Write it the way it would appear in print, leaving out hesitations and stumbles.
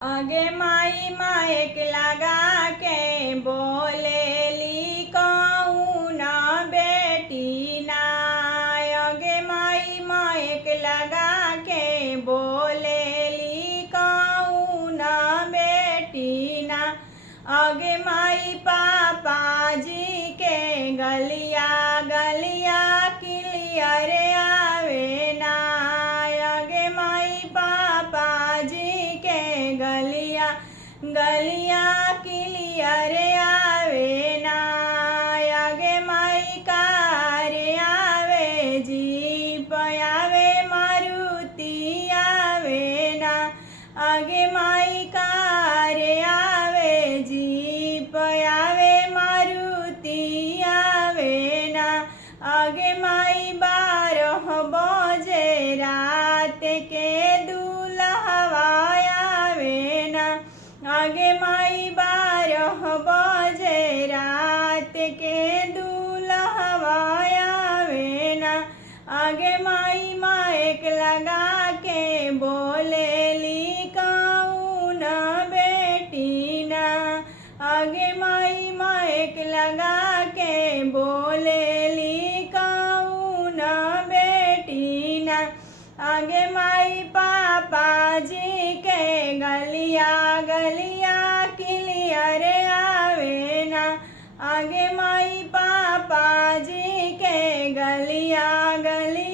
आगे माई मायक लगा के बोलेली कौन बेटी ना। आगे माई मायक लगा के बोलेली कौन बेटी ना। आगे माई पापा जी के गलिया गलिया क्लियर आवे ना। आगे माई पापा जी के गलिया गलिया क्लियर आवे ना। आगे माई कार आवे जीप आवे मारुति आवे ना। आगे माई कार आवे जीप आवे मारुति आवे ना। आगे माई 12 बजे रात के दूल्हवा आवे ना। आगे माई 12 बजे रात के दूल्हवा आवे ना। आगे माई मायक लगा के बोलेली कौन बेटी ना। आगे माई मायक लगा के बोलेली कौन बेटी ना। आगे माई पापा जी के गलिया गलिया क्लियर आवे ना। आगे माई पापा जी के गलिया गलिया